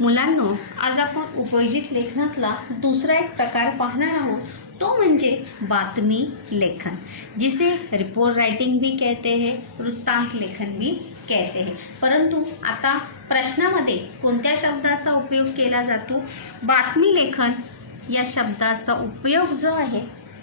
मुलांनो, आज आपण उपयोजित लेखनातला दुसरा एक प्रकार पाहणार आहोत, तो म्हणजे बातमी लेखन, जिसे रिपोर्ट राइटिंग भी कहते हैं, वृत्तांत लेखन भी कहते हैं। परंतु आता प्रश्नामध्ये कोणत्या शब्दाचा उपयोग केला जातो? बातमी लेखन या शब्दाचा उपयोग जो आहे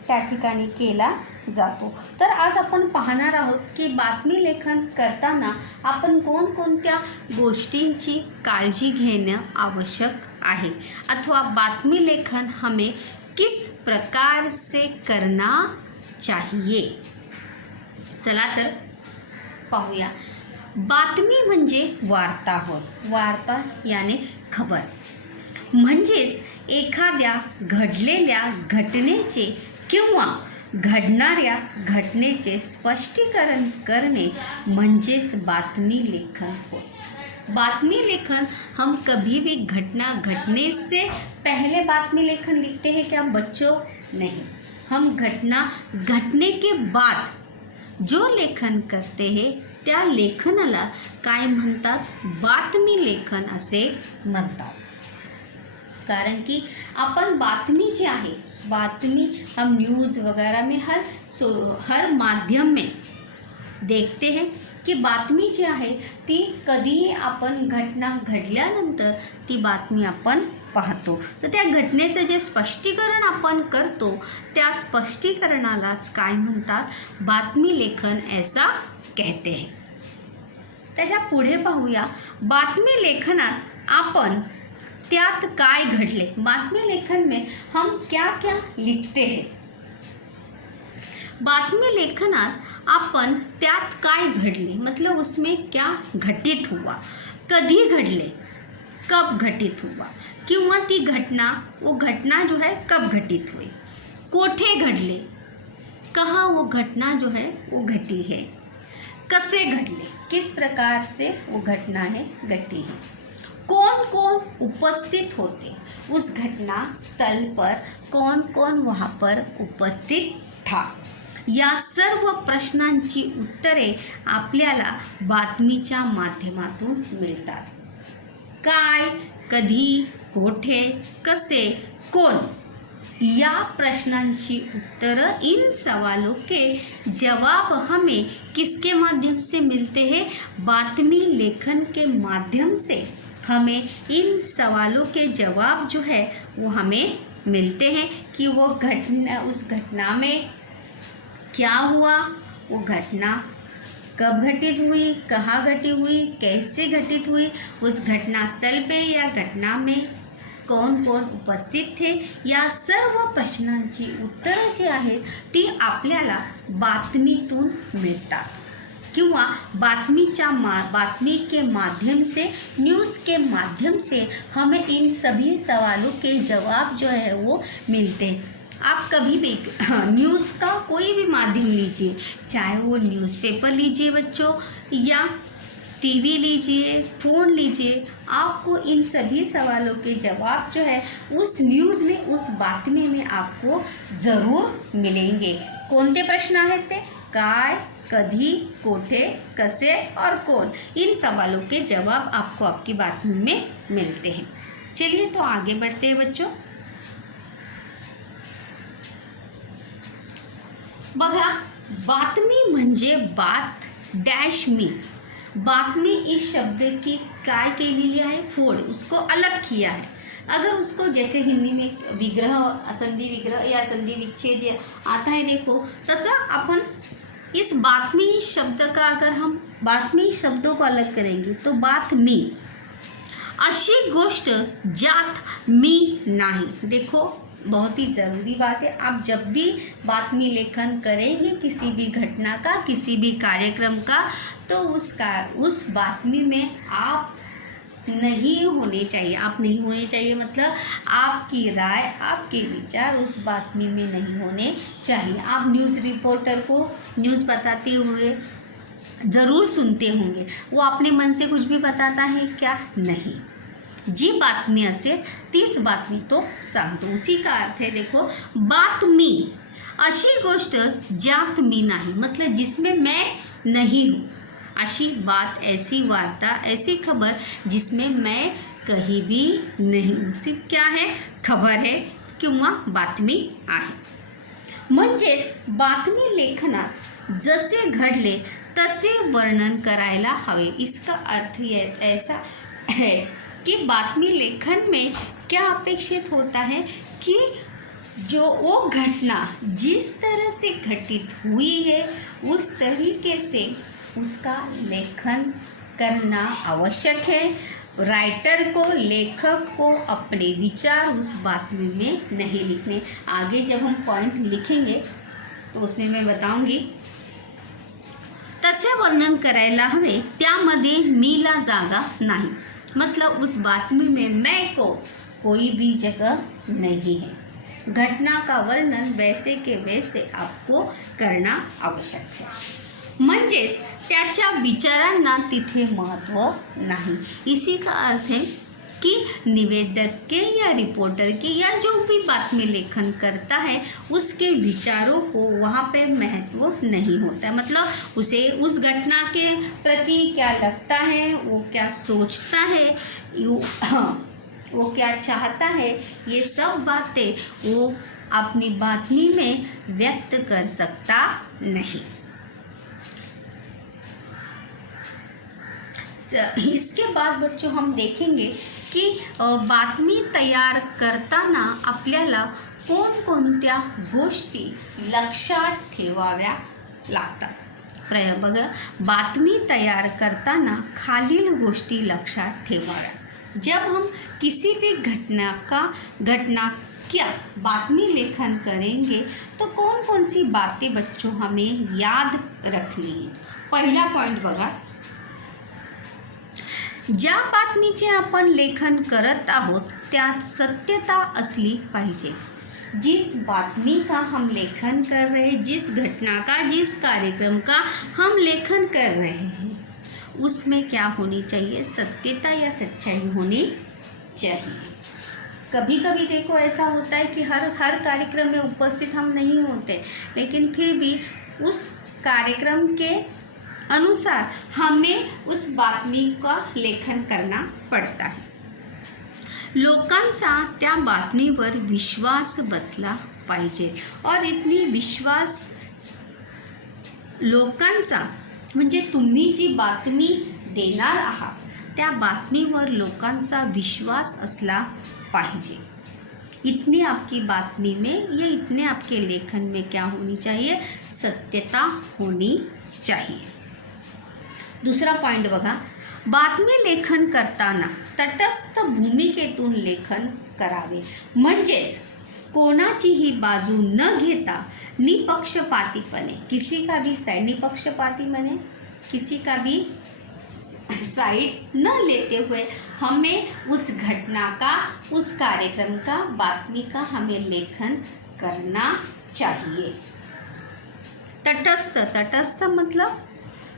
त्या ठिकाणी केला जातो। तर आज आपण पाहणार आहोत की बातमी लेखन करताना आपण कोणकोणत्या गोष्टींची काळजी घेणं आवश्यक आहे, अथवा बातमी लेखन हमें किस प्रकार से करना चाहिए। चला तर पाहूया। बातमी म्हणजे वार्ता होय। वार्ता याने खबर, म्हणजेच एखाद्या घडलेल्या घटनेचे किंवा घडणाऱ्या घटनेचे स्पष्टीकरण करणे म्हणजेच बातमी लेखन होय। बातमी लेखन हम कभी भी घटना घटने से पहले बातमी लेखन लिखते हैं क्या बच्चों? नहीं, हम घटना घटने के बाद जो लेखन करते हैं त्या लेखनाला काय म्हणतात? बातमी लेखन असे म्हणतात। कारण कि अपन बातमी जी आहे, बातमी हम न्यूज़ वगैरह में हर माध्यम में देखते हैं की बातमी जी आहे ती कधीही आपण घटना घडल्यानंतर ती बातमी आपण पाहतो, तर त्या घटनेचं जे स्पष्टीकरण आपण करतो त्या स्पष्टीकरणालाच काय म्हणतात? बातमी लेखन ऐसा कहते हैं। त्याच्या पुढे पाहूया। बातमी लेखनात आपण त्यात काय घडले, बातमी लेखन में हम क्या क्या लिखते हैं। बातमी लेखनात आपण त्यात काय घडले मतलब उसमें क्या घटित हुआ, कधी घडले, कब घटित हुआ, किंवा ती घटना वो घटना जो है कब घटित हुई, कोठे घडले, कहाँ वो घटना जो है वो घटी है, कसे घडले, किस प्रकार से वो घटना है घटी है, कौन कौन उपस्थित होते उस घटना स्थल पर, कौन कौन वहाँ पर उपस्थित था। या सर्व प्रश्नांची उत्तरे आपल्याला बातमीच्या माध्यमातून मिळतात। काय, कधी, कोठे, कसे, कौन, या प्रश्नांची उत्तरं, इन सवालों के जवाब हमें किसके माध्यम से मिलते हैं? बातमी लेखन के माध्यम से हमें इन सवालों के जवाब जो है वो हमें मिलते हैं कि वो घटना, उस घटना में क्या हुआ, वो घटना कब घटित हुई, कहाँ घटित हुई, कैसे घटित हुई, उस घटना स्थल पे या घटना में कौन कौन उपस्थित थे। या सर्व प्रश्नांची उत्तरं जी आहेत ती आपल्याला बातमीतून मिळतात, किंवा बातमी के माध्यम से, न्यूज़ के माध्यम से हमें इन सभी सवालों के जवाब जो है वो मिलते हैं। आप कभी भी न्यूज़ का कोई भी माध्यम लीजिए, चाहे वो न्यूज़पेपर लीजिए बच्चों, या टीवी लीजिए, फ़ोन लीजिए, आपको इन सभी सवालों के जवाब जो है उस न्यूज़ में, उस बातमी में आपको ज़रूर मिलेंगे। कोणते प्रश्न आहेत ते? काय, कधी, कोठे, कसे और कौन, इन सवालों के जवाब आपको आपकी बातमी में मिलते हैं। चलिए तो आगे बढ़ते हैं बच्चों। बघा, बातमी म्हणजे बात डैश मी। बातमी इस शब्द की काय केलेली आहे? फोड, उसको अलग किया है। अगर उसको जैसे हिंदी में विग्रह, असंधि विग्रह या संधि विच्छेद आता है देखो, तसा अपन इस बातमी शब्द का अगर हम बातमी शब्दों को अलग करेंगे तो बातमी अशी गोष्ट ज्यात मी नाही। देखो, बहुत ही ज़रूरी बात है। आप जब भी बातमी लेखन करेंगे किसी भी घटना का, किसी भी कार्यक्रम का, तो उस बातमी में आप नहीं होने चाहिए। आप नहीं होने चाहिए मतलब आपकी राय, आपके विचार उस बातमी में नहीं होने चाहिए। आप न्यूज़ रिपोर्टर को न्यूज़ बताते हुए ज़रूर सुनते होंगे, वो अपने मन से कुछ भी बताता है क्या? नहीं। जी बातमी असेल तीच बातमी तो सांगतो। उसी का अर्थ है देखो, बातमी अशी गोष्ट ज्यात मी नाही, मतलब जिसमें मैं नहीं हूँ। अशी बात, ऐसी वार्ता, ऐसी खबर जिसमें मैं काही भी नाही. गॉसिप क्या है? खबर है किंवा बातमी आहे. म्हणजेच बातमी लेखनात जसे घडले तसे वर्णन करायला हवे. इसका अर्थ ऐसा है कि बातमी लेखन में क्या अपेक्षित होता है कि जो वो घटना जिस तरह से घटित हुई है उस तरीके से उसका लेखन करना आवश्यक है. राइटर को, लेखक को अपने विचार उस बातमी में नहीं लिखने. आगे जब हम पॉइंट लिखेंगे तो उसमें मैं बताऊंगी. तसे वर्णन करायला हवे, त्यामध्ये मीला जागा नाही. मतलब उस बातमी में मैं को कोई भी जगह नहीं है. घटना का वर्णन वैसे के वैसे आपको करना आवश्यक है. म्हणजेच त्याच्या विचारांना तिथे महत्त्व नाही. इसी का अर्थ है कि निवेदक के या रिपोर्टर के या जो भी बातमी लेखन करता है उसके विचारों को वहाँ पे महत्व नहीं होता है. मतलब उसे उस घटना के प्रति क्या लगता है, वो क्या सोचता है, वो क्या चाहता है, ये सब बातें वो अपनी बातमी में व्यक्त कर सकता नहीं. इसके बाद बच्चों हम देखेंगे की बातमी तयार करताना आपल्याला कोणकोणत्या गोष्टी लक्षात ठेवाव्या लागतात. बघा, बातमी तयार करताना खालील गोष्टी लक्षात ठेवाव्या. जब हम किसी भी घटना क्या बातमी लेखन करेंगे तो कौन कौन सी बातें बच्चों हमें याद रखनी है. पहिला पॉइंट बघा, ज्या बातमीचे आपण लेखन करत आहोत त्यात सत्यता असली पाहिजे. जिस बातमी का हम लेखन कर रहे हैं, जिस घटना का, जिस कार्यक्रम का हम लेखन कर रहे हैं, उसमें क्या होनी चाहिए? सत्यता या सच्चाई होनी चाहिए. कभी कभी देखो ऐसा होता है कि हर कार्यक्रम में उपस्थित हम नहीं होते, लेकिन फिर भी उस कार्यक्रम के अनुसार हमें उस बातमी का लेखन करना पड़ता है. लोकांचा त्या बातमीवर विश्वास बसला पाहिजे. और इतनी विश्वास लोकांचा म्हणजे तुम्ही जी बातमी देणार आहात त्या बातमीवर लोकांचा विश्वास असला पाहिजे. इतनी आपकी बातमी में या इतने आपके लेखन में क्या होनी चाहिए? सत्यता होनी चाहिए. दुसरा पॉइंट बघा, बातमी लेखन करताना तटस्थ भूमिकेतून लेखन करावे. म्हणजेच कोणाचीही बाजू न घेता निपक्षपातीपणे, किसी का भी साइड, निपक्षपाती माने किसी का भी साइड न लेते हुए हमें उस घटना का, उस कार्यक्रम का, बातमी का हमें लेखन करना चाहिए. तटस्थ मतलब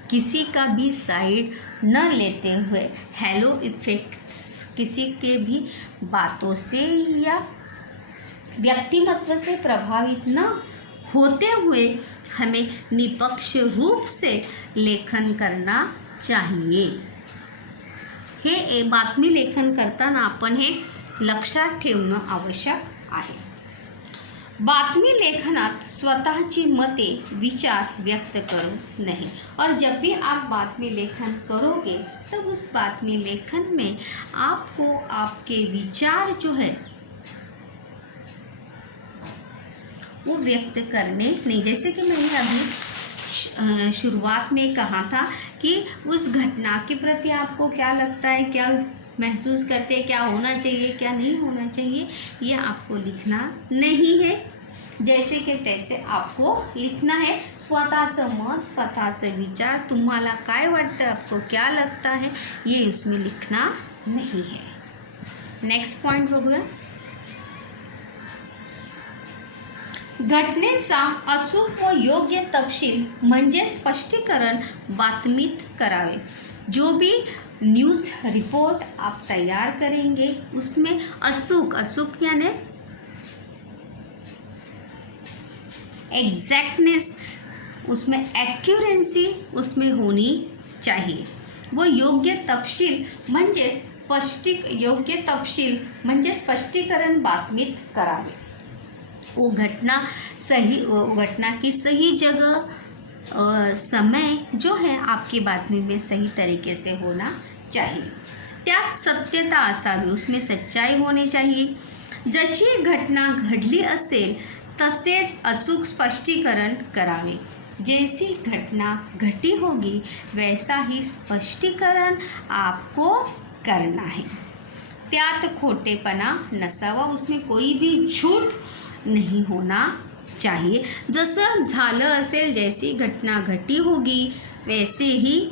किसी का भी साइड न लेते हुए, हेलो इफेक्ट्स किसी के भी बातों से या व्यक्तिमत्व से प्रभावित न होते हुए हमें निपक्ष रूप से लेखन करना चाहिए. हे बातमी लेखन करताना आपण हे लक्षात ठेवणं आवश्यक आहे. बातमी लेखनात स्वतःची मते, विचार व्यक्त करो नहीं. और जब भी आप बातमी लेखन करोगे तब उस बातमी लेखन में आपको आपके विचार जो है वो व्यक्त करने नहीं. जैसे कि मैंने अभी शुरुआत में कहा था कि उस घटना के प्रति आपको क्या लगता है, क्या महसूस करते हैं, क्या होना चाहिए, क्या नहीं होना चाहिए, ये आपको लिखना नहीं है. जैसे कि तैसे आपको लिखना है. स्वतःचं मत, स्वतःचे विचार, तुम्हाला काय वाटतं, आपको क्या लगता है, ये उसमें लिखना नहीं है. नेक्स्ट पॉइंट बघूया. घटनेचा अचूक व योग्य तपशील म्हणजे स्पष्टीकरण बातमीत करावे. जो भी न्यूज़ रिपोर्ट आप तैयार करेंगे उसमें अचूक यानी एग्जैक्टनेस, उसमें एक्यूरेंसी उसमें होनी चाहिए. वो योग्य तपशील म्हणजेच योग्य तपशील म्हणजे स्पष्टीकरण बातमीत करावे। वो घटना की सही जगह समय जो है आपकी बातमी में सही तरीके से होना चाहिए। त्यात सत्यता असावी, उसमें सच्चाई होनी चाहिए। जशी घटना घडली असेल तसेच अचूक स्पष्टीकरण करावे। जैसी घटना घटी होगी वैसा ही स्पष्टीकरण आपको करना है। त्यात खोटेपणा नसावा, उसमें कोई भी झूठ नहीं होना चाहिए। जसं झालं असेल, जैसी घटना घटी होगी वैसे ही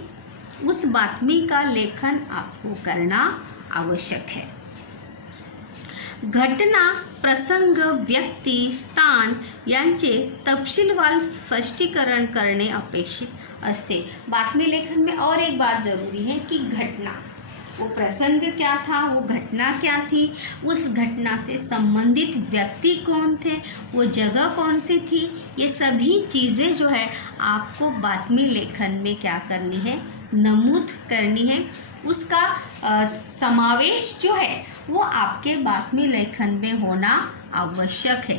उस बातमी का लेखन आपको करना आवश्यक है। घटना, प्रसंग, व्यक्ति, स्थान यांचे तपशीलवार स्पष्टीकरण करणे अपेक्षित असते। बातमी लेखन में और एक बात ज़रूरी है कि घटना, वो प्रसंग क्या था, वो घटना क्या थी, उस घटना से संबंधित व्यक्ति कौन थे, वो जगह कौन सी थी, ये सभी चीज़ें जो है आपको बातमी लेखन में क्या करनी है, नमूद करनी है। उसका समावेश जो है वो आपके बातमी लेखन में होना आवश्यक है।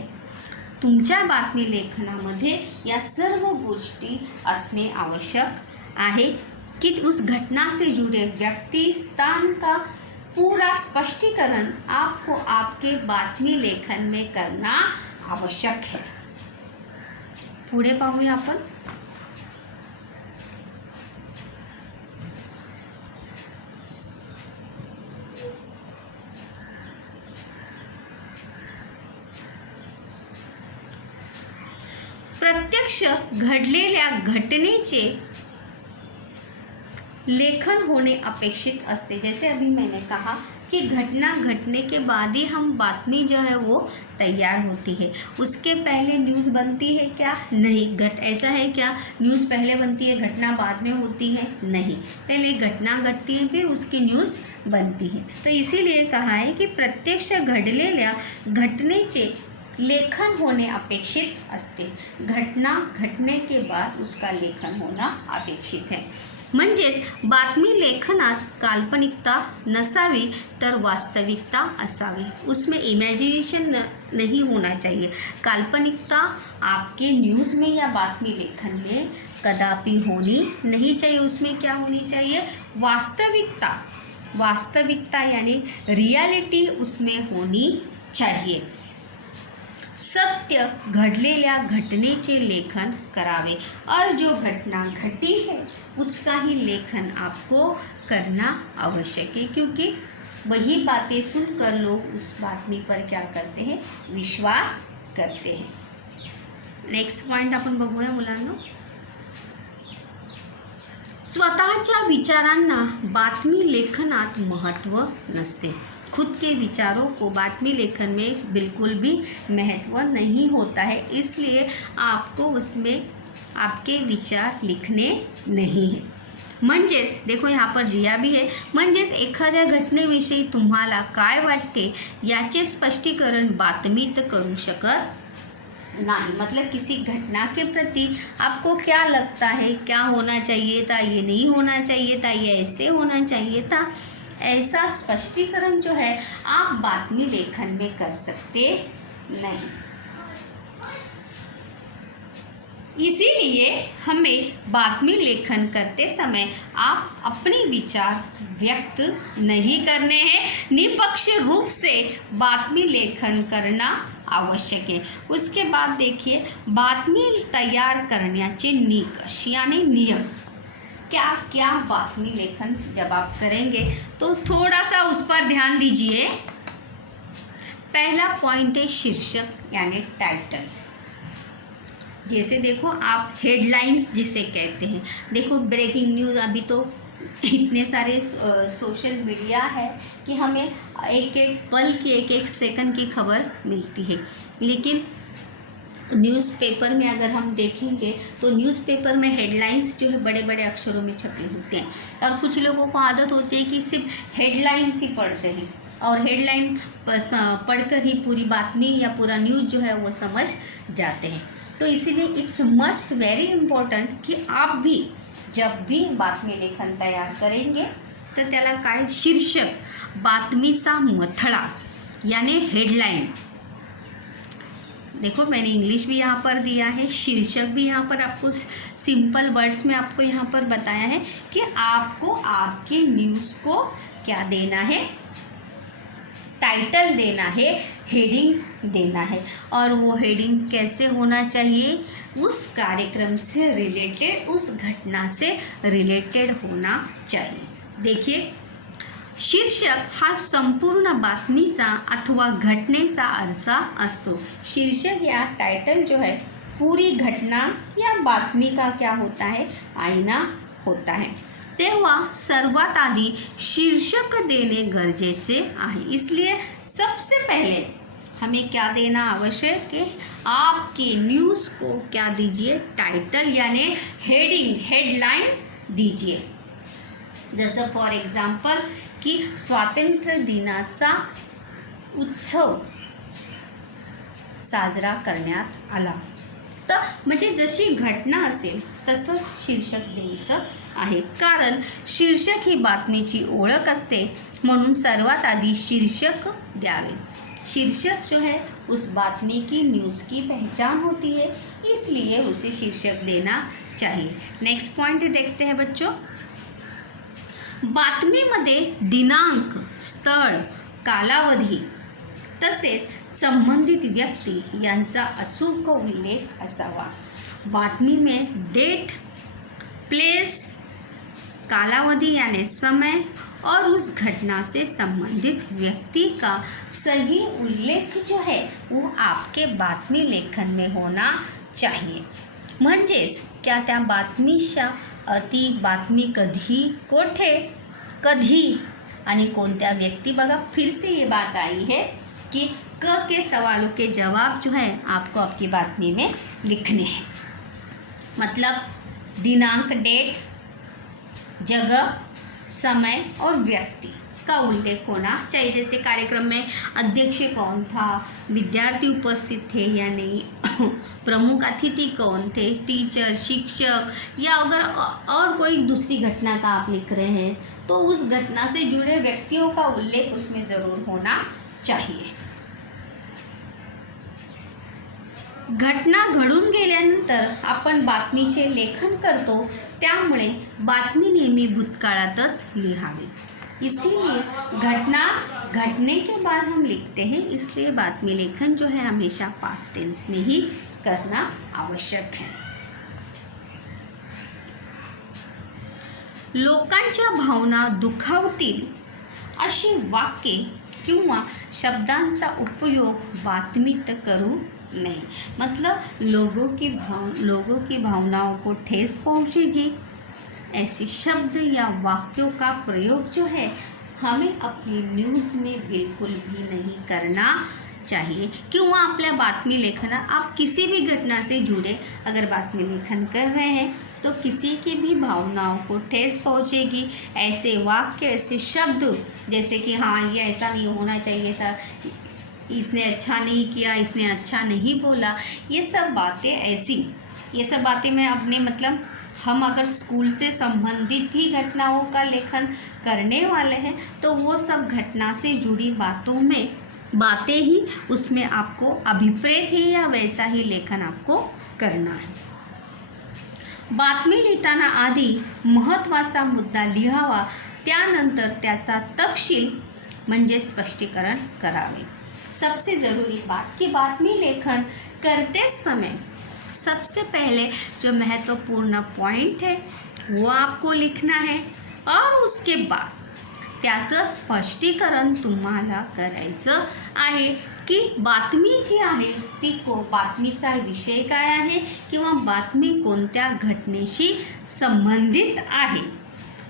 तुमच्या बातमी लेखनामध्ये या सर्व गोष्टी असणे आवश्यक आहे कि उस घटना से जुड़े व्यक्ति, स्थान का पूरा स्पष्टीकरण आपको आपके बातमी लेखन में करना आवश्यक है। पुढे पाहूया आपण। प्रत्यक्ष घडलेल्या घटनेचे लेखन होने अपेक्षित असते। जैसे अभी मैंने कहा कि घटना घटने के बाद ही हम बातमी जो है वो तैयार होती है। उसके पहले न्यूज़ बनती है क्या? नहीं। ऐसा है क्या न्यूज़ पहले बनती है घटना बाद में होती है? नहीं, पहले घटना घटती है फिर उसकी न्यूज़ बनती है। तो इसीलिए कहा है कि प्रत्यक्ष घडलेल्या घटनेचे लेखन होने अपेक्षित असते। घटना घटने के बाद उसका लेखन होना अपेक्षित है। म्हणजेच बातमी लेखनात काल्पनिकता नसावी तर वास्तविकता असावी। उसमें इमेजिनेशन नहीं होना चाहिए। काल्पनिकता आपके न्यूज़ में या बातमी लेखन में कदापि होनी नहीं चाहिए। उसमें क्या होनी चाहिए? वास्तविकता। वास्तविकता यानी रियलिटी उसमें होनी चाहिए। सत्य घडलेल्या घटनेचे लेखन करावे और जो घटना घटी है उसका ही लेखन आपको करना आवश्यक है, क्योंकि वही बातें सुनकर लोग उस बातमी पर क्या करते हैं, विश्वास करते हैं। नेक्स्ट पॉइंट आपण बघूया मुलांनो। स्वतःच्या विचारांना बातमी लेखनात महत्त्व नसते। खुद के विचारों को बातमी लेखन में बिल्कुल भी महत्व नहीं होता है, इसलिए आपको उसमें आपके विचार लिखने नहीं है। म्हणजेच देखो यहाँ पर दिया भी है, म्हणजेच एखाद्या घटनेविषयी तुम्हाला काय वाटते याचे स्पष्टीकरण बातमीत करू शकत नहीं। मतलब किसी घटना के प्रति आपको क्या लगता है, क्या होना चाहिए था, ये नहीं होना चाहिए था, ये ऐसे होना चाहिए था, ऐसा स्पष्टीकरण जो है आप बातमी लेखन में कर सकते नहीं। इसीलिए हमें बातमी लेखन करते समय आप अपने विचार व्यक्त नहीं करने हैं, निष्पक्ष रूप से बातमी लेखन करना आवश्यक है। उसके बाद देखिए बातमी तैयार करण्याचे निकष यानी नियम। क्या क्या बातमी लेखन जब आप करेंगे तो थोड़ा सा उस पर ध्यान दीजिए। पहला पॉइंट है शीर्षक यानी टाइटल। जैसे देखो आप हेडलाइंस जिसे कहते हैं, देखो ब्रेकिंग न्यूज़, अभी तो इतने सारे सोशल मीडिया है कि हमें एक एक पल की एक एक सेकंड की खबर मिलती है, लेकिन न्यूज़पेपर में अगर हम देखेंगे तो न्यूज़पेपर में हेडलाइंस जो है बड़े बड़े अक्षरों में छपे होते हैं, और कुछ लोगों को आदत होती है कि सिर्फ हेडलाइंस ही पढ़ते हैं और हेडलाइन पढ़कर ही पूरी बातमी या पूरा न्यूज़ जो है वो समझ जाते हैं। तो इसीलिए इट्स मच वेरी इम्पॉर्टंट कि आप भी जब भी बातमी लेखन तैयार करेंगे तर त्याला काय शीर्षक बातमीचा मथळा यानी हेडलाइन। देखो मैंने इंग्लिश भी यहाँ पर दिया है, शीर्षक भी यहाँ पर आपको सिंपल वर्ड्स में आपको यहाँ पर बताया है कि आपको आपके न्यूज़ को क्या देना है, टाइटल देना है, हेडिंग देना है। और वो हेडिंग कैसे होना चाहिए, उस कार्यक्रम से रिलेटेड, उस घटना से रिलेटेड होना चाहिए। देखिए, शीर्षक हा संपूर्ण बातमीचा अथवा घटनेचा आरसा असतो। शीर्षक या टाइटल जो है पूरी घटना या बातमी का क्या होता है, आईना होता है। तेव्हा सर्वात आधी शीर्षक देने गरजेचे आहे। इसलिए सबसे पहले हमें क्या देना आवश्यक है, आपके न्यूज़ को क्या दीजिए, टाइटल यानी हेडिंग, हेडलाइन दीजिए। जसं फॉर एग्जाम्पल की स्वातंत्र्य दिनाचा उत्सव साजरा करण्यात आला, तर म्हणजे जशी घटना असेल तसं शीर्षक द्यायचं आहे। कारण शीर्षक ही बातमीची ओळख असते, म्हणून सर्वात आधी शीर्षक द्यावे। शीर्षक जो है उस बातमी की, न्यूज़ की पहचान होती है, इसलिए उसे शीर्षक देना चाहिए। नेक्स्ट पॉइंट देखते हैं बच्चों। बातमीमध्ये दिनांक, स्थळ, कालावधी तसेच संबंधित व्यक्ती यांचा अचूक उल्लेख असावा। बातमी में डेट, प्लेस, कालावधी यानी समय और उस घटना से संबंधित व्यक्ति का सही उल्लेख जो है वो आपके बातमी लेखन में होना चाहिए। म्हणजेच क्या त्या बातमीच्या अति बातमी कधी, कोठे, कधी आणि कोणत्या व्यक्ति, बघा फिर से ये बात आई है कि क के सवालों के जवाब जो है आपको आपकी बातमी में लिखने हैं। मतलब दिनांक, डेट, जगह, समय और व्यक्ति का उल्लेख होना चाहिए। जैसे कार्यक्रम में अध्यक्ष कौन था, विद्यार्थी उपस्थित थे या नहीं, प्रमुख अतिथि कौन थे, टीचर, शिक्षक, या अगर और कोई दूसरी घटना का आप लिख रहे हैं तो उस घटना से जुड़े व्यक्तियों का उल्लेख उसमें ज़रूर होना चाहिए। घटना घडून गेल्यानंतर आपण बातमीचे लेखन करतो, त्यामुळे बातमी नेहमी भूतकाळातच लिहावी। इसीलिए घटना घटने के बाद हम लिखते हैं, इसलिए बातमी लेखन जो है हमेशा पास्ट टेंस में ही करना आवश्यक है। लोकांच्या भावना दुखावतील अशी वाक्ये किंवा शब्दांचा उपयोग बातमीत करू नहीं। मतलब लोगों की भावनाओं को ठेस पहुँचेगी, ऐसे शब्द या वाक्यों का प्रयोग जो है हमें अपनी न्यूज़ में बिल्कुल भी नहीं करना चाहिए। क्यों आपल्या बातमी लेखन, आप किसी भी घटना से जुड़े अगर बातमी लेखन कर रहे हैं तो किसी की भी भावनाओं को ठेस पहुँचेगी। ऐसे वाक्य, ऐसे शब्द जैसे कि हाँ ये ऐसा नहीं होना चाहिए था, इसने अच्छा नहीं किया, इसने अच्छा नहीं बोला, ये सब बातें ऐसी, ये सब बातें मैं अपने मतलब हम अगर स्कूल से संबंधित ही घटनाओं का लेखन करने वाले हैं तो वो सब घटना से जुड़ी बातें ही उसमें आपको अभिप्रेत है या वैसा ही लेखन आपको करना है। बातमी लिहिताना आधी महत्त्वाचा मुद्दा लिहावा, त्यानंतर त्याचा तपशील म्हणजे स्पष्टीकरण करावे। सबसे ज़रूरी बात कि बातमी लेखन करते समय सबसे पहले जो महत्वपूर्ण पॉइंट है वो आपको लिखना है और उसके बाद त्याचं स्पष्टीकरण तुम्हाला करायचं आहे की बातमी जी आहे ती बातमीचा विषय काय आहे किंवा बातमी कोणत्या घटनेशी संबंधित आहे।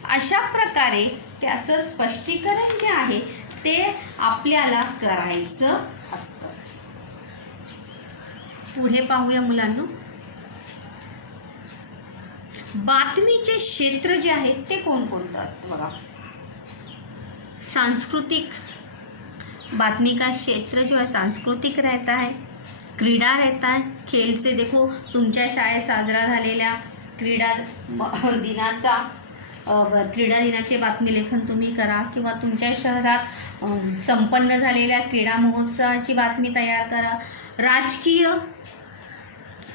अशा प्रकारे त्याचं स्पष्टीकरण जे आहे ते आपल्याला करायचं असतं। पुढे पाहूया मुलांनो, बातमीचे क्षेत्र जे आहे ते कोणकोणतं असतं बघा। सांस्कृतिक, बातमी का क्षेत्र जो है सांस्कृतिक रहता है, क्रीडा रहता है, खेल से देखो तुमच्या शाळेत साजरा झालेल्या क्रीडा दिनाचा क्रीडा दिनाचे बातमी लेखन तुम्ही करा, किंवा तुमच्या शहरात संपन्न झालेल्या क्रीडा महोत्सवाची बातमी तयार करा.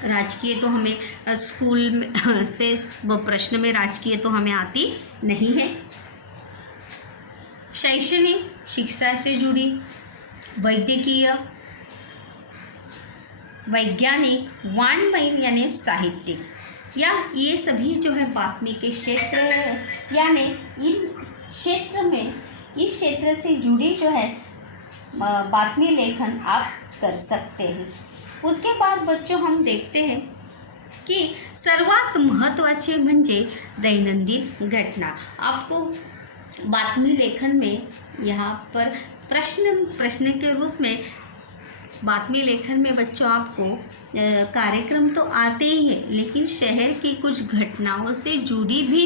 राजकीय तो हमें स्कूल में से प्रश्न में राजकीय तो हमें आती नहीं है. शैक्षणिक, शिक्षा से जुड़ी, वैद्यकीय, वैज्ञानिक, वाङ्मय यानी साहित्यिक, या ये सभी जो है बातमी के क्षेत्र है. यानी इस क्षेत्र से जुड़ी जो है बातमी लेखन आप कर सकते हैं. उसके बाद बच्चों हम देखते हैं की सर्वात महत्त्वाचे म्हणजे दैनंदिन घटना. आपको बातमी लेखन में यहाँ पर प्रश्न के रूप में बातमी लेखन में बच्चों आपको कार्यक्रम तो आते ही है, लेकिन शहर की कुछ घटनाओं से जुड़ी भी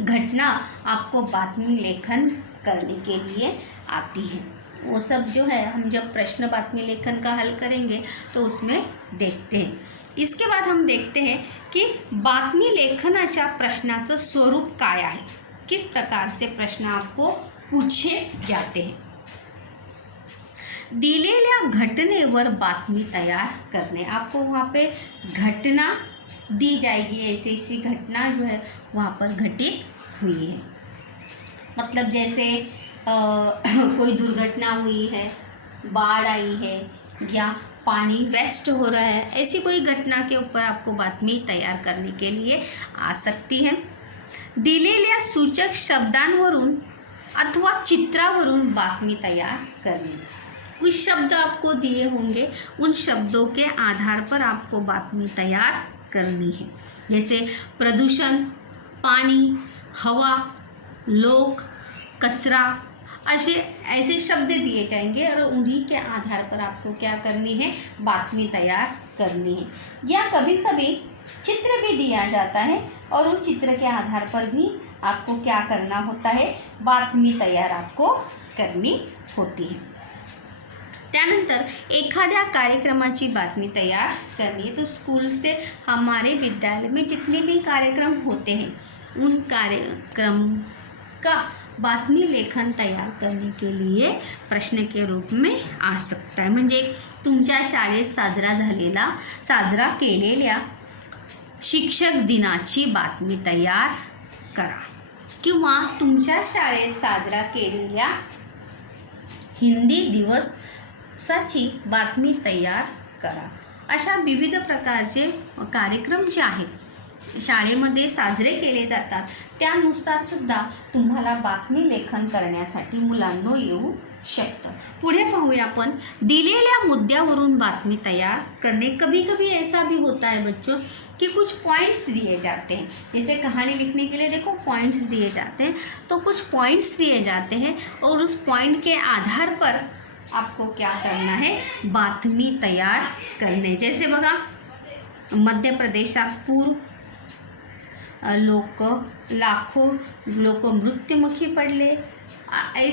घटना आपको बातमी लेखन करने के लिए आती है. वो सब जो है हम जब प्रश्न बातमी लेखन का हल करेंगे तो उसमें देखते हैं. इसके बाद हम देखते हैं की बातमी लेखनाच्या प्रश्नाचं स्वरूप काय आहे, किस प्रकार से प्रश्न आपको पूछे जाते हैं. दिलेल्या घटनेवर बातमी तैयार करने, आपको वहाँ पे घटना दी जाएगी, ऐसी घटना जो है वहाँ पर घटित हुई है. मतलब जैसे कोई दुर्घटना हुई है, बाढ़ आई है, या पानी वेस्ट हो रहा है, ऐसी कोई घटना के ऊपर आपको बातमी तैयार करने के लिए आ सकती है. दिलेल्या सूचक शब्दांवरून अथवा चित्रावरून बातमी तैयार करने. कुछ शब्द आपको दिए होंगे, उन शब्दों के आधार पर आपको बातमी तैयार करनी है. जैसे प्रदूषण, पानी, हवा, लोग, कचरा, ऐसे शब्द दिए जाएंगे और उन्हीं के आधार पर आपको क्या करनी है, बातमी तैयार करनी है. या कभी कभी चित्र भी दिया जाता है और उन चित्र के आधार पर भी आपको क्या करना होता है, बातमी तैयार आपको करनी होती है. त्यानंतर एखाद्या कार्यक्रमाची बातमी तैयार करनी है. तो स्कूल से हमारे विद्यालय में जितने भी कार्यक्रम होते हैं, उन कार्यक्रम का बातमी लेखन तयार करने के लिए प्रश्न के रूप में आ सकता है. म्हणजे तुमच्या शाळेत साजरा केलेल्या शिक्षक दिनाची बातमी तयार करा, किंवा तुमच्या शाळेत साजरा केलेल्या हिंदी दिवसाची बातमी तयार करा. अशा विविध प्रकारचे कार्यक्रम जे आहेत शाळेमध्ये साजरे केले जातात, त्यानुसार सुद्धा तुम्हाला बातमी लेखन करण्यासाठी मुलांनो येऊ शकतं. पुढे पाहूया आपण. दिलेल्या मुद्द्यावरून बातमी तैयार करने. कभी कभी ऐसा भी होता है बच्चों कि कुछ पॉइंट्स दिए जाते हैं. जैसे कहानी लिखने के लिए देखो पॉइंट्स दिए जाते हैं, तो कुछ पॉइंट्स दिए जाते हैं और उस पॉइंट के आधार पर आपको क्या करना है, बातमी तैयार करने. जैसे बघा, मध्य प्रदेशात पूर, लाखों लोग मृत्युमुखी पड़ले.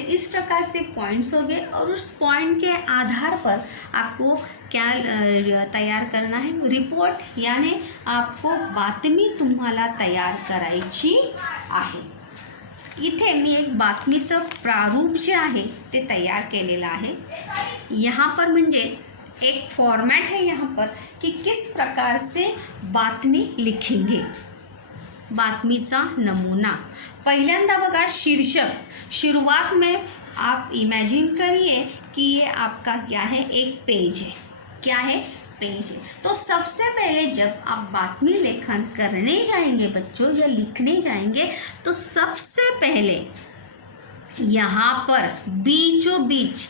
इस प्रकार से पॉइंट्स हो गए और उस पॉइंट के आधार पर आपको क्या तैयार करना है, रिपोर्ट. यानी आपको बातमी तुम्हाला तयार करायची आहे. इथे मी एक बातमीचं प्रारूप जे आहे ते तयार केलेलं आहे. यहाँ पर म्हणजे एक फॉर्मॅट है यहाँ पर कि किस प्रकार से बातमी लिखेंगे. बातमीचा नमूना. पहिल्यांदा बघा शीर्षक. शुरुआत में आप इमेजिन करिए कि ये आपका क्या है, एक पेज है. क्या है, पेज है. तो सबसे पहले जब आप बातमी लेखन करने जाएंगे बच्चों या लिखने जाएंगे, तो सबसे पहले यहाँ पर बीचों बीच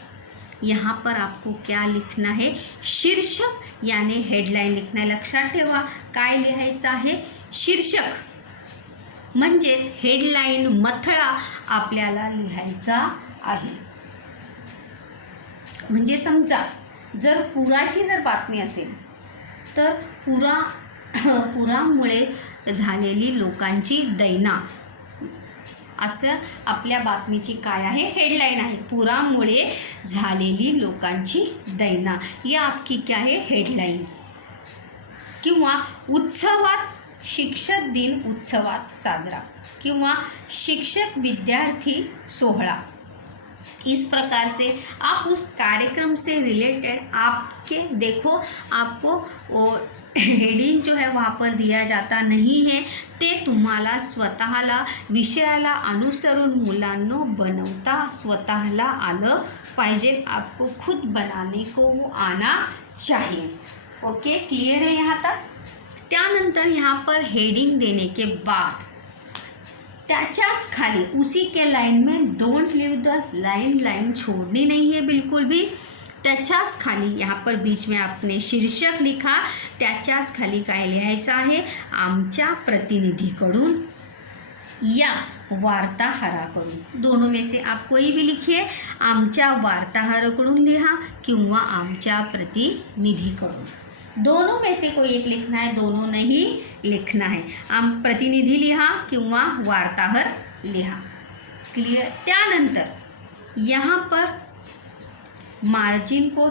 यहाँ पर आपको क्या लिखना है, शीर्षक यानी हेडलाईन लिखना है. लक्षात ठेवा काय लिहायचं आहे, शीर्षक म्हणजेच हेडलाईन, मथळा आपल्याला लिहायचा आहे. म्हणजे समजा जर पुराची जर बातमी असेल तर पुरामुळे झालेली लोकांची दैना, असं आपल्या बातमीची काय आहे, हेडलाईन आहे. पुरामुळे झालेली लोकांची दैना, या आपकी क्या है, हेडलाईन. किंवा उत्सवात, शिक्षक दिन उत्सवात साजरा. किंवा शिक्षक विद्यार्थी सोहळा। इस प्रकार से आप उस कार्यक्रम से रिलेटेड आपके देखो आपको वो हेडिंग जो है वहाँ पर दिया जाता नाही है, ते तुम्हाला स्वतःला विषयाला अनुसरून मुलांनो बनवता स्वतःला आलं पाहिजे। आपको खुद बनाने को वो आना चाहिए। ओके, क्लियर है यहाँ तक। त्यानंतर यहाँ पर हेडिंग देने के बाद त्याच्याच खाली उसी के लाइन में don't leave the line, line छोड़नी नहीं है बिल्कुल भी। त्याच्याच खाली यहाँ पर बीच में आपने शीर्षक लिखा, त्याच्याच खाली काय लिहायचं आहे, आमच्या प्रतिनिधीकडून या वार्ताहराकडून। दोनों में से आप कोई भी लिखिए, आमच्या वार्ताहराकडून लिहा किंवा आमच्या प्रतिनिधीकडून। दोनों में से कोई एक लिखना है, दोनों नहीं लिखना है। आम प्रतिनिधी लिहा किंवा वार्ताहर लिहा। क्लियर। त्यानंतर यहाँ पर मार्जिन को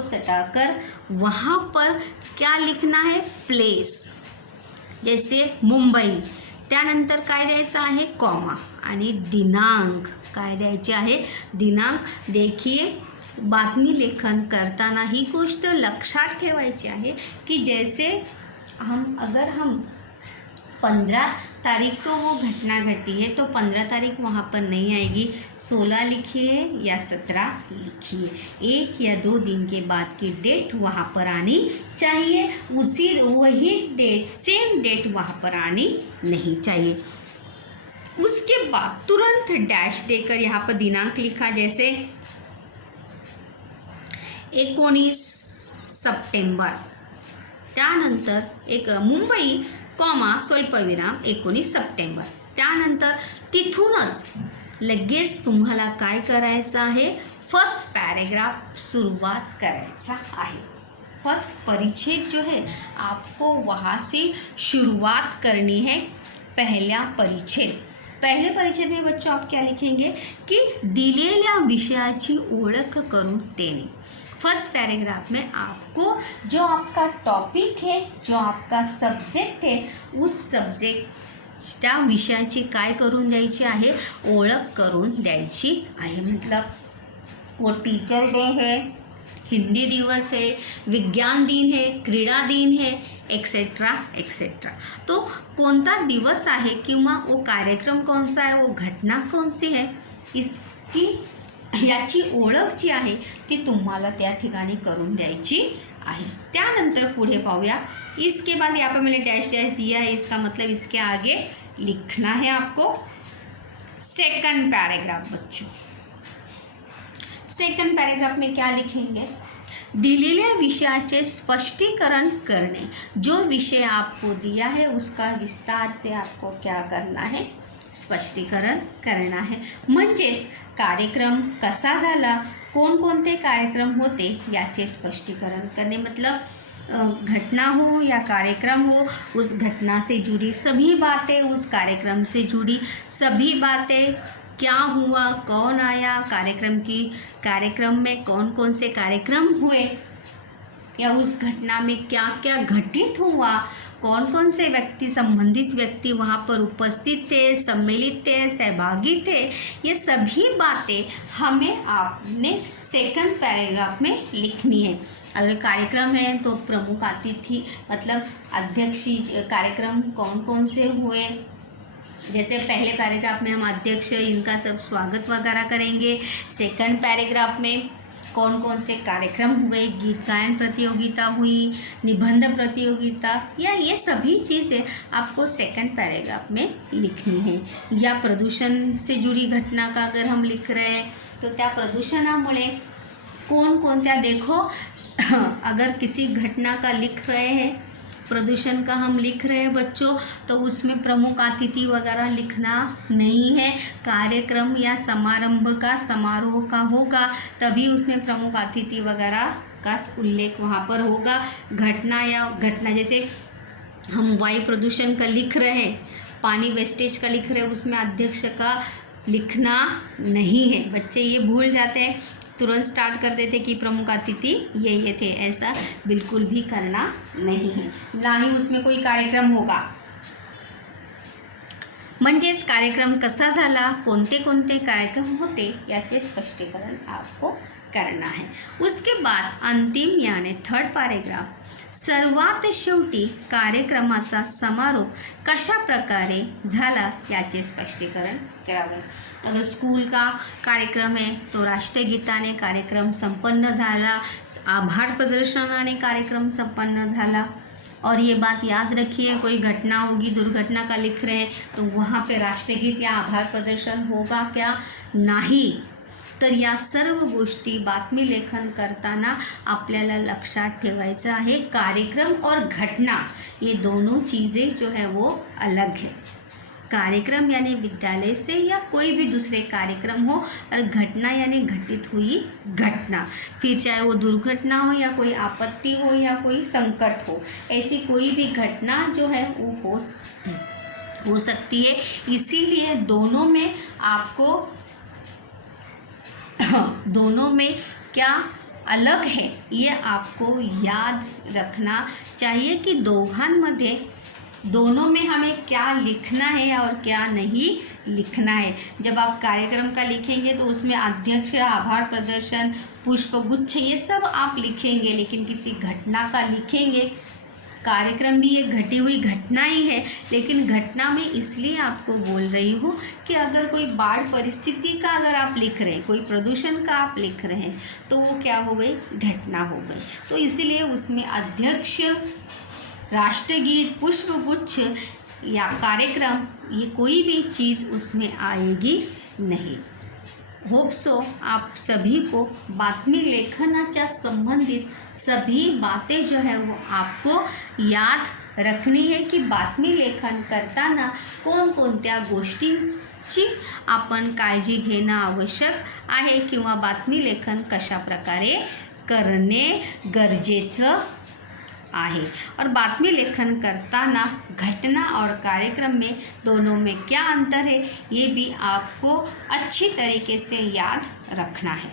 सटाकर वहाँ पर क्या लिखना है, प्लेस। जैसे मुंबई, त्यानंतर काय द्यायचं आहे, कॉमा आणि दिनांक काय द्यायचे आहे, दिनांक। देखिए बातमी लेखन करताना ही गोष्ट लक्षात ठेवायची आहे की जैसे अगर हम 15 तारीख को वो घटना घटी है तो 15 तारीख वहाँ पर नहीं आएगी, 16 लिखिए या 17 लिखिए। 1 या 2 दिन के बाद की डेट वहाँ पर आनी चाहिए, वही डेट सेम डेट वहाँ पर आनी नहीं चाहिए। उसके बाद तुरंत डैश देकर यहाँ पर दिनांक लिखा, जैसे 19 सप्टेंबर, त्यानंतर एक मुंबई कॉमा स्वल्पविराम 19 सप्टेंबर। त्यानंतर तिथूनच लगेच तुम्हाला काय करायचं आहे, फर्स्ट पॅरेग्राफ सुरुवात करायचा आहे। फर्स्ट परिच्छेद जो है आपको वहाँ से शुरुआत करनी है। पहले परिच्छेद में बच्चों आप क्या लिखेंगे कि दिलेल्या विषयाची ओळख करून देणे। फर्स्ट पैराग्राफ में आपको जो आपका टॉपिक है, जो आपका सब्जेक्ट है, उस सब्जेक्ट त्या विषयाची काय करून द्यायची आहे, ओळख करून द्यायची आहे। मतलब वो टीचर डे है, हिंदी दिवस है, विज्ञान दिन है, क्रीडा दिन है, एक्सेट्रा एक्सेट्रा। तो कोणता दिवस आहे किंवा वो कार्यक्रम कौन सा है, वो घटना कौन सी है, इसकी याची ओळख जी आहे ती तुम्हाला त्या ठिकाणी करून द्यायची आहे। त्यानंतर पुढे पाहूया। इसके बाद यहाँ पर मैंने डैश डैश दिया है, इसका मतलब इसके आगे लिखना है आपको सेकंड पैराग्राफ। बच्चों सेकंड पैराग्राफ में क्या लिखेंगे, दिलेल्या विषयाचे स्पष्टीकरण करणे। जो विषय आपको दिया है उसका विस्तार से आपको क्या करना है, स्पष्टीकरण करना है। म्हणजेच कार्यक्रम कसा झाला, कोणकोणते कार्यक्रम होते याचे स्पष्टीकरण करने। मतलब घटना हो या कार्यक्रम हो, उस घटना से जुड़ी सभी बातें, उस कार्यक्रम से जुड़ी सभी बातें, क्या हुआ, कौन आया, कार्यक्रम में कौन कौन से कार्यक्रम हुए, या उस घटना में क्या क्या घटित हुआ, कौन कौन से संबंधित व्यक्ति वहाँ पर उपस्थित थे, सम्मिलित थे, सहभागी थे, ये सभी बातें हमें आपने सेकंड पैराग्राफ में लिखनी है। अगर कार्यक्रम है तो प्रमुख अतिथि मतलब अध्यक्ष कार्यक्रम कौन कौन से हुए, जैसे पहले पैराग्राफ में हम अध्यक्ष इनका सब स्वागत वगैरह करेंगे। सेकंड पैराग्राफ में कौन कौन से कार्यक्रम हुए, गीत गायन प्रतियोगिता हुई, निबंध प्रतियोगिता, या ये सभी चीज़ें आपको सेकंड पैराग्राफ में लिखनी है। या प्रदूषण से जुड़ी घटना का अगर हम लिख रहे हैं तो त्या प्रदूषणामुळे कोणकोणत्या देखो अगर किसी घटना का लिख रहे हैं, प्रदूषण का हम लिख रहे हैं बच्चों, तो उसमें प्रमुख अतिथि वगैरह लिखना नहीं है। कार्यक्रम या समारंभ का, समारोह का होगा तभी उसमें प्रमुख अतिथि वगैरह का उल्लेख वहाँ पर होगा। घटना जैसे हम वायु प्रदूषण का लिख रहे हैं, पानी वेस्टेज का लिख रहे हैं, उसमें अध्यक्ष का लिखना नहीं है। बच्चे ये भूल जाते हैं, तुरंत स्टार्ट कर देते कि प्रमुख अतिथि ये थे। ऐसा बिल्कुल भी करना नहीं है। ना ही उसमें कोई कार्यक्रम होगा, म्हणजेच कार्यक्रम कसा झाला, कोणते कोणते कार्यक्रम होते याचे स्पष्टीकरण आपको करना है. उसके बाद अंतिम यानी थर्ड पैराग्राफ, सर्वात शेवटी कार्यक्रमाचा समारोप कशा प्रकारे झाला याचे स्पष्टीकरण करावे. अगर स्कूल का कार्यक्रम है तो राष्ट्रगीताने कार्यक्रम संपन्न झाला, आभार प्रदर्शनाने कार्यक्रम संपन्न झाला. और ये बात याद रखिए, कोई घटना होगी, दुर्घटना का लिख रहे हैं तो वहाँ पे राष्ट्रगीत या आभार प्रदर्शन होगा क्या, नाही. तर या सर्व गोष्टी बातमी लेखन करताना आपल्याला लक्षात ठेवायचं आहे. कार्यक्रम और घटना ये दोनों चीज़ें जो है वो अलग है. कार्यक्रम यानी विद्यालय से या कोई भी दूसरे कार्यक्रम हो, और घटना यानी घटित हुई घटना, फिर चाहे वो दुर्घटना हो या कोई आपत्ति हो या कोई संकट हो, ऐसी कोई भी घटना जो है वो हो सकती है. इसीलिए दोनों में क्या अलग है ये आपको याद रखना चाहिए कि दोनों में हमें क्या लिखना है और क्या नहीं लिखना है. जब आप कार्यक्रम का लिखेंगे तो उसमें अध्यक्ष, आभार प्रदर्शन, पुष्पगुच्छ ये सब आप लिखेंगे, लेकिन किसी घटना का लिखेंगे. कार्यक्रम भी एक घटी हुई घटना ही है, लेकिन घटना में इसलिए आपको बोल रही हूँ कि अगर कोई बाढ़ परिस्थिति का अगर आप लिख रहे हैं, कोई प्रदूषण का आप लिख रहे हैं, तो वो क्या हो गई, घटना हो गई. तो इसीलिए उसमें अध्यक्ष, राष्ट्रगीत, पुष्पगुच्छ या कार्यक्रम ये कोई भी चीज़ उसमें आएगी नहीं. होप सो आप सभी को बातमी लेखनाच्या संबंधित सभी बातें जो है वो आपको याद रखनी है की बातमी लेखन करताना कोणकोणत्या गोष्टींची आपण काळजी घेणं आवश्यक आहे किंवा बातमी लेखन कशा प्रकारे करणे गरजेचं आहे. और बातमी लेखन करताना घटना और कार्यक्रम में दोनों में क्या अंतर है ये भी आपको अच्छी तरीके से याद रखना है.